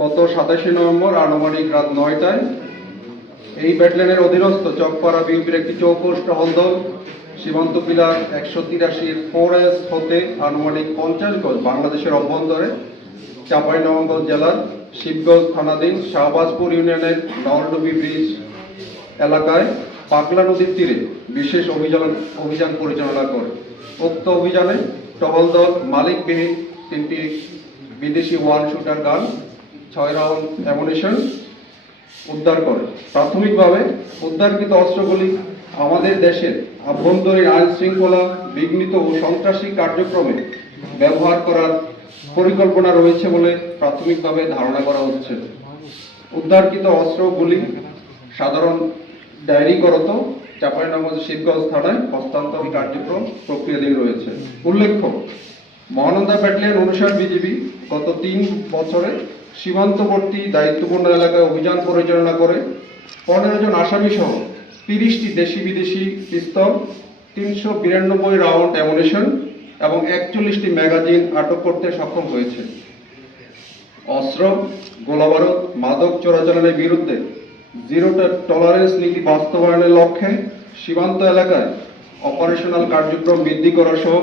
গত 27 নভেম্বর আনুমানিক রাত 9টায় এই ব্যাটালিয়নের অধীনস্থ চকপাড়া বিউপির একটি চৌকস টহল দল সীমান্ত পিলার 183 4S হতে আনুমানিক 50 গজ বাংলাদেশের অভ্যন্তরে চাঁপাইনবাবগঞ্জ জেলার শিবগঞ্জ থানাধীন শাহবাজপুর ইউনিয়নের নলডুবি ব্রিজ এলাকায় পাগলা নদীর তীরে বিশেষ অভিযান পরিচালনা করে। উক্ত অভিযানে টহল দল মালিকবিহীন 3টি বিদেশি one shooter gun 6 round ammunition উদ্ধার করে। প্রাথমিকভাবে উদ্ধারকৃত অস্ত্রগুলি আমাদের দেশের আভ্যন্তরীণ আইন শৃঙ্খলা বিঘ্নিত ও সন্ত্রাসী কার্যক্রমে ব্যবহার করার পরিকল্পনা রয়েছে বলে প্রাথমিকভাবে ধারণা করা হচ্ছে। উদ্ধারকৃত অস্ত্রগুলি সাধারণ ডায়েরিকরত চাঁপাইনবাবগঞ্জ শিবগঞ্জ থানায় হস্তান্তর কার্যক্রম প্রক্রিয়াধীন রয়েছে। উল্লেখ্য, মহানন্দা ব্যাটালিয়ন 59 বিজিবি গত 3 বছরে সীমান্তবর্তী দায়িত্বপূর্ণ এলাকায় অভিযান পরিচালনা করে 15 জন আসামি সহ 30টি দেশি বিদেশি পিস্তল, 392 রাউন্ড অ্যামুনিশন এবং 41টি ম্যাগাজিন আটক করতে সক্ষম হয়েছে। অস্ত্র, গোলাবারুদ, মাদক চোরাচালানের বিরুদ্ধে জিরো টলারেন্স নীতি বাস্তবায়নের লক্ষ্যে সীমান্ত এলাকায় অপারেশনাল কার্যক্রম বৃদ্ধি করা সহ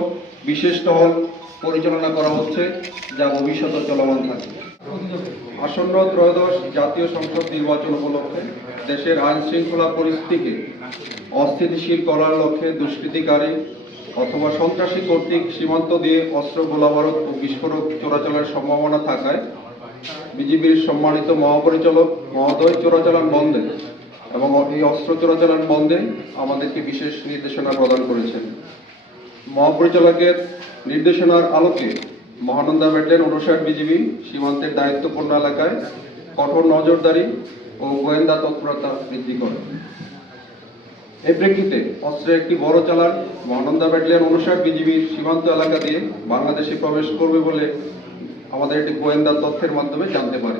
বিশেষ টহল পরিচালনা করা হচ্ছে, যা ভবিষ্যতে চলমান থাকবে। আসন্ন ত্রয়োদশ জাতীয় সংসদ নির্বাচন উপলক্ষে দেশের আইন শৃঙ্খলা পরিস্থিতিকে অস্থিতিশীল করার লক্ষ্যে দুষ্কৃতিকারী অথবা সন্ত্রাসী কর্তৃক সীমান্ত দিয়ে অস্ত্র, গোলাবারুদ ও বিস্ফোরক চোরাচালানের সম্ভাবনা থাকায় বিজিবির সম্মানিত মহাপরিচালক মহোদয় চোরাচালান বন্ধে এবং এই অস্ত্র চোরাচালান বন্ধে আমাদেরকে বিশেষ নির্দেশনা প্রদান করেছেন। মহাপরিচালকের নির্দেশনার আলোকে মহানন্দা ব্যাটালিয়ন 59 বিজিবি সীমান্তের দায়িত্বপূর্ণ এলাকায় কঠোর নজরদারি ও গোয়েন্দা তৎপরতা বৃদ্ধি করে। এই প্রেক্ষিতে অস্ত্রের একটি বড় চালান মহানন্দা ব্যাটালিয়ন 59 বিজিবির সীমান্ত এলাকা দিয়ে বাংলাদেশে প্রবেশ করবে বলে আমাদের একটি গোয়েন্দা তথ্যের মাধ্যমে জানতে পারে।